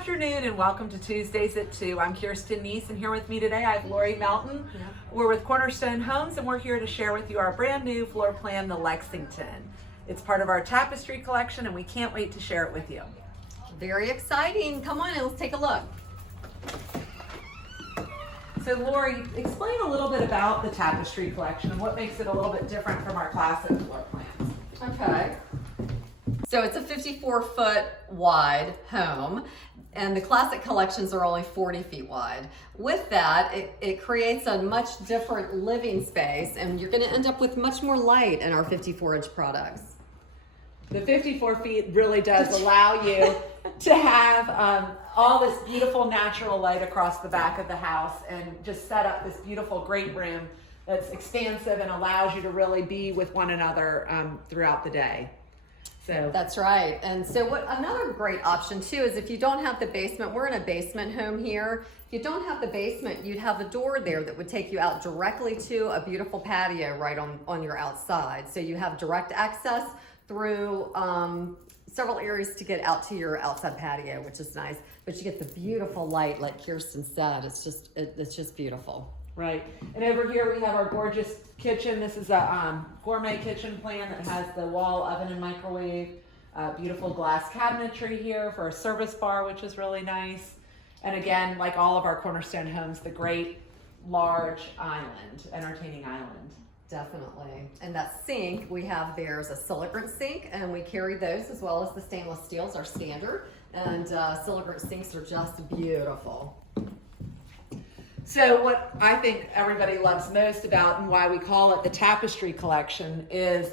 afternoon and welcome to Tuesdays at 2. I'm Kirsten Neese and here with me today I have Lori Melton. We're with Cornerstone Homes and we're here to share with you our brand new floor plan, the Lexington. It's part of our Tapestry collection and we can't wait to share it with you. Very exciting. Come on and let's take a look. So Lori, explain a little bit about the Tapestry collection and what makes it a little bit different from our classic floor plans. Okay. So it's a 54-foot wide home, and the classic collections are only 40 feet wide. With that, it creates a much different living space, and you're going to end up with much more light in our 54-inch products. The 54 feet really does allow you to have all this beautiful natural light across the back of the house and just set up this beautiful great room that's expansive and allows you to really be with one another throughout the day. So that's right. And so what another great option too is if you don't have the basement, we're in a basement home here. If you don't have the basement, you'd have a door there that would take you out directly to a beautiful patio right on your outside. So you have direct access through several areas to get out to your outside patio, which is nice. But you get the beautiful light, like Kirsten said. It's just beautiful. Right. And over here we have our gorgeous kitchen. This is a gourmet kitchen plan that has the wall oven and microwave, beautiful glass cabinetry here for a service bar, which is really nice. And again, like all of our Cornerstone homes, the great large island, entertaining island. Definitely. And that sink we have there is a silicone sink, and we carry those as well as the stainless steels are standard. And silicone sinks are just beautiful. So what I think everybody loves most about and why we call it the Tapestry collection is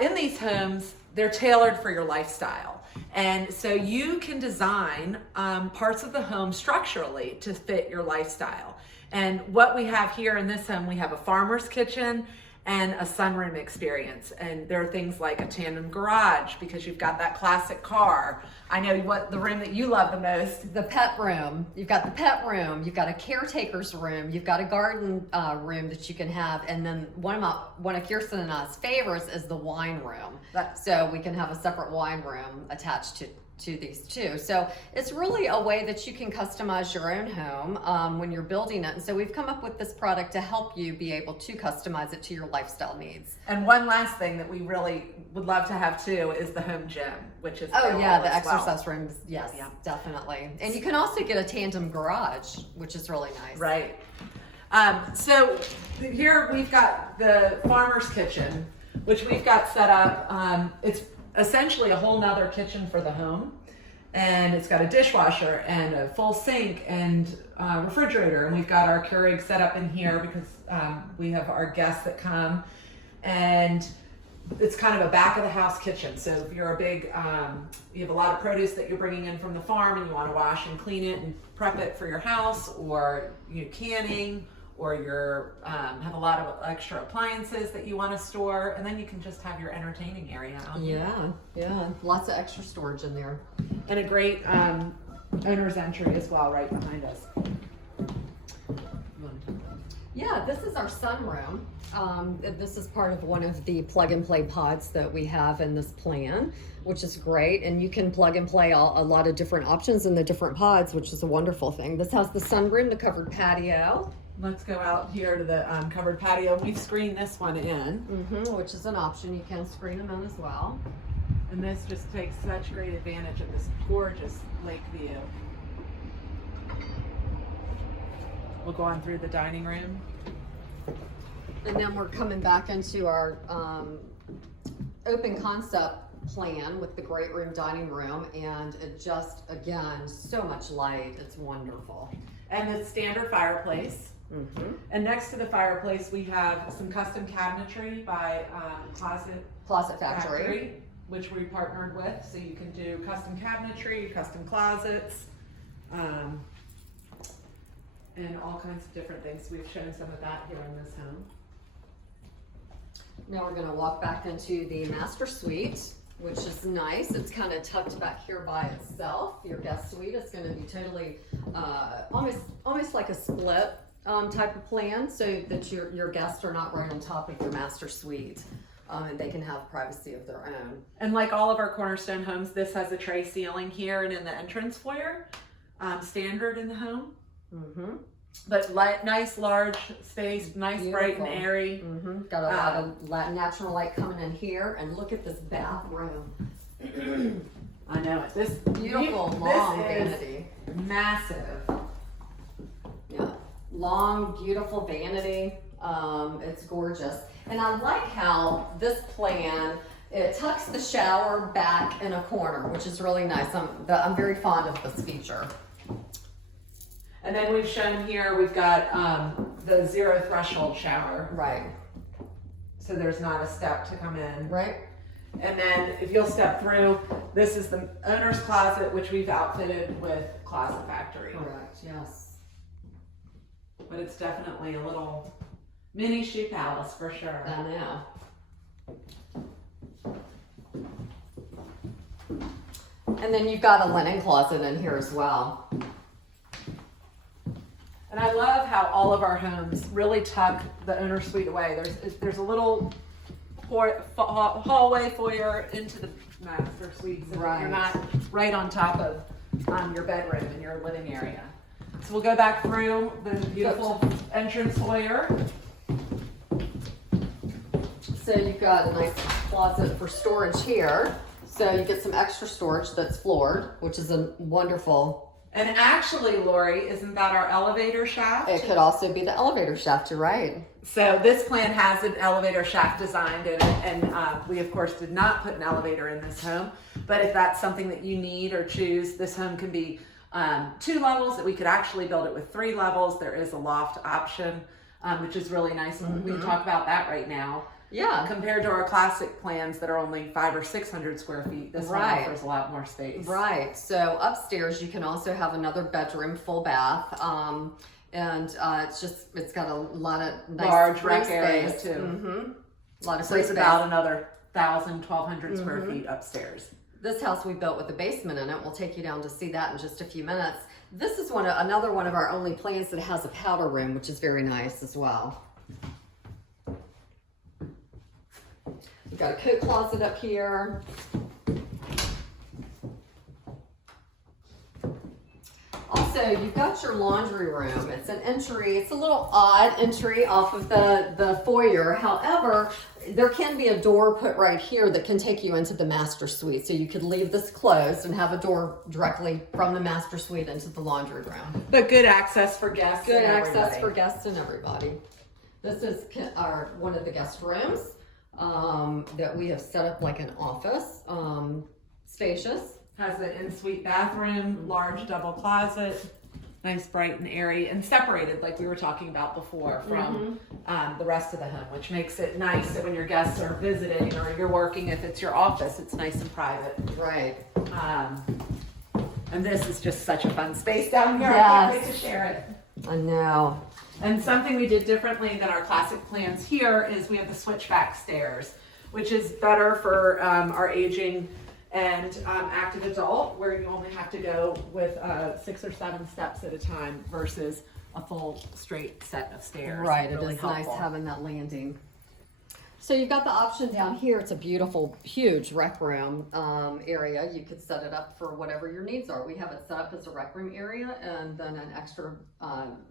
in these homes, they're tailored for your lifestyle. And so you can design parts of the home structurally to fit your lifestyle. And what we have here in this home, we have a farmer's kitchen and a sunroom experience. And there are things like a tandem garage because you've got that classic car. I know what the room that you love the most. The pet room. You've got the pet room. You've got a caretaker's room. You've got a garden room that you can have. And then one of Kirsten and I's favorites is the wine room. So we can have a separate wine room attached to these two. So it's really a way that you can customize your own home when you're building it. And so we've come up with this product to help you be able to customize it to your lifestyle needs. And one last thing that we really would love to have too is the home gym, which is the exercise rooms. Yes, yeah. Definitely. And you can also get a tandem garage, which is really nice. Right. So here we've got the farmer's kitchen, which we've got set up. It's essentially a whole nother kitchen for the home, and it's got a dishwasher and a full sink and refrigerator, and we've got our Keurig set up in here because we have our guests that come, and it's kind of a back of the house kitchen. So if you're a big you have a lot of produce that you're bringing in from the farm and you want to wash and clean it and prep it for your house, or canning, or you're have a lot of extra appliances that you want to store, and then you can just have your entertaining area out here. Yeah, lots of extra storage in there. And a great owner's entry as well right behind us. Yeah, this is our sunroom. This is part of one of the plug and play pods that we have in this plan, which is great. And you can plug and play a lot of different options in the different pods, which is a wonderful thing. This has the sunroom, the covered patio. Let's go out here to the covered patio. We've screened this one in. Which is an option. You can screen them in as well. And this just takes such great advantage of this gorgeous lake view. We'll go on through the dining room. And then we're coming back into our open concept plan with the great room, dining room, and it just, again, so much light. It's wonderful. And the standard fireplace. And next to the fireplace, we have some custom cabinetry by Closet Factory, which we partnered with. So you can do custom cabinetry, custom closets, and all kinds of different things. We've shown some of that here in this home. Now we're going to walk back into the master suite, which is nice. It's kind of tucked back here by itself. Your guest suite is going to be totally almost like a split type of plan, so that your guests are not right on top of your master suite. And they can have privacy of their own. And like all of our Cornerstone homes, this has a tray ceiling here and in the entrance foyer. standard in the home. Mm-hmm. But nice large space, nice bright and Beautiful. airy. Mm-hmm. Got a lot of natural light coming in here, and look at this bathroom. I know it. This Beautiful this long is vanity. massive. Yeah, long, beautiful vanity. It's gorgeous. And I like how this plan, it tucks the shower back in a corner, which is really nice. I'm very fond of this feature. And then we've shown here, we've got the zero threshold shower. Right. So there's not a step to come in. Right. And then if you'll step through, this is the owner's closet, which we've outfitted with Closet Factory. Correct, yes. But it's definitely a little mini shoe palace for sure. I know. And then you've got a linen closet in here as well. And I love how all of our homes really tuck the owner suite away. There's a little hallway foyer into the master suite, so that you're not right on top of your bedroom and your living area. So we'll go back through the beautiful entrance foyer. So you've got a nice closet for storage here. So you get some extra storage that's floored, which is a wonderful. And actually, Lori, isn't that our elevator shaft? It could also be the elevator shaft, you're right. So this plan has an elevator shaft designed in it, and we of course did not put an elevator in this home. But if that's something that you need or choose, this home can be 2 levels. That we could actually build it with 3 levels. There is a loft option, which is really nice, and we can talk about that right now. Yeah. Compared to our classic plans that are only 500 or 600 square feet, this one offers a lot more space. Right. So upstairs you can also have another bedroom, full bath, and it's got a lot of nice large room rec area space. too. Mm-hmm. A lot of So free it's space. about another 1,000-1,200 square feet upstairs. This house we built with a basement in it. We'll take you down to see that in just a few minutes. This is another one of our only plans that has a powder room, which is very nice as well. We've got a coat closet up here. Also, you've got your laundry room. It's an entry. It's a little odd entry off of the foyer. However, there can be a door put right here that can take you into the master suite. So you could leave this closed and have a door directly from the master suite into the laundry room. But good access for guests. Good and access everybody. for guests and everybody. This is one of the guest rooms that we have set up like an office, spacious. Has an in-suite bathroom, large double closet, nice bright and airy, and separated like we were talking about before from the rest of the home, which makes it nice that when your guests are visiting or you're working, if it's your office, it's nice and private. Right. And this is just such a fun space down here. Yes. I can't wait to share it. I know. And something we did differently than our classic plans here is we have the switchback stairs, which is better for our aging and active adult, where you only have to go with 6 or 7 steps at a time versus a full straight set of stairs. Right, Really it is helpful. nice having that landing. So you've got the option down here. It's a beautiful, huge rec room area. You could set it up for whatever your needs are. We have it set up as a rec room area and then an extra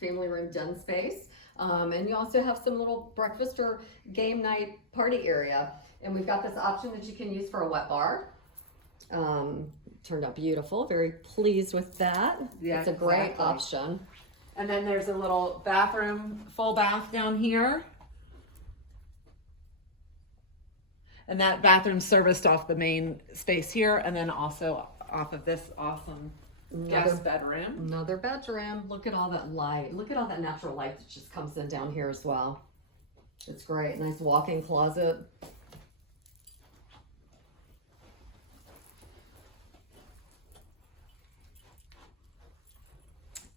family room den space. And you also have some little breakfast or game night party area. And we've got this option that you can use for a wet bar. Turned out beautiful. Very pleased with that. Yeah, it's a great exactly. option. And then there's a little bathroom, full bath down here. And that bathroom's serviced off the main space here, and then also off of this awesome guest bedroom. Another bedroom. Look at all that light. Look at all that natural light that just comes in down here as well. It's great. Nice walk-in closet.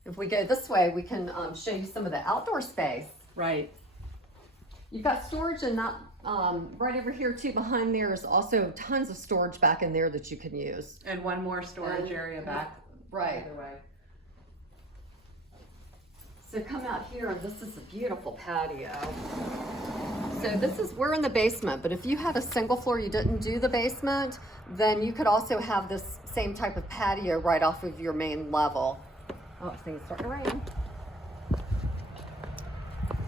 If we go this way, we can show you some of the outdoor space. Right. You've got storage and not right over here too. Behind there is also tons of storage back in there that you can use. And one more storage area back. Right. Either way. So come out here, and this is a beautiful patio. So we're in the basement, but if you had a single floor, you didn't do the basement, then you could also have this same type of patio right off of your main level. Oh, I think it's starting to rain.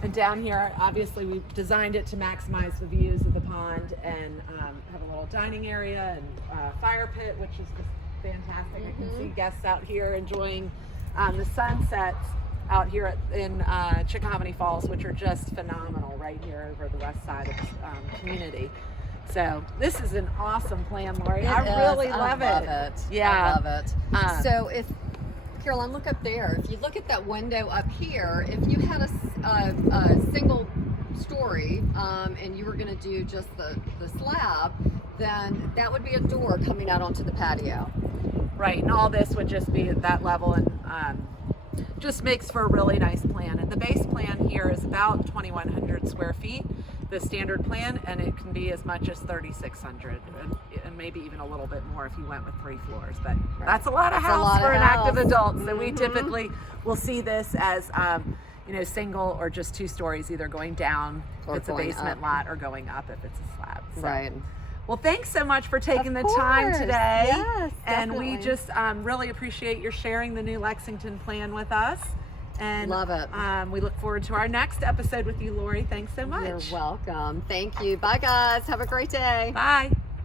And down here, obviously, we've designed it to maximize the views of the pond and have a little dining area and fire pit, which is just fantastic. I can see guests out here enjoying the sunsets out here in Chickahominy Falls, which are just phenomenal right here over the west side of the community. So this is an awesome plan, Lori. I really love it. Yeah. I love it. So if Caroline, look up there. If you look at that window up here, if you had a single story and you were going to do just the slab, then that would be a door coming out onto the patio. Right, and all this would just be at that level, and just makes for a really nice plan. And the base plan here is about 2,100 square feet, the standard plan, and it can be as much as 3,600, and maybe even a little bit more if you went with 3 floors. But that's a lot of house for an active adult. So we typically will see this as single or just 2 stories, either going down if it's a basement lot or going up if it's a slab. So. Right. Well, thanks so much for taking the time today. Yes, and definitely. we just really appreciate your sharing the new Lexington plan with us. And love it. We look forward to our next episode with you, Lori. Thanks so much. You're welcome. Thank you. Bye, guys. Have a great day. Bye.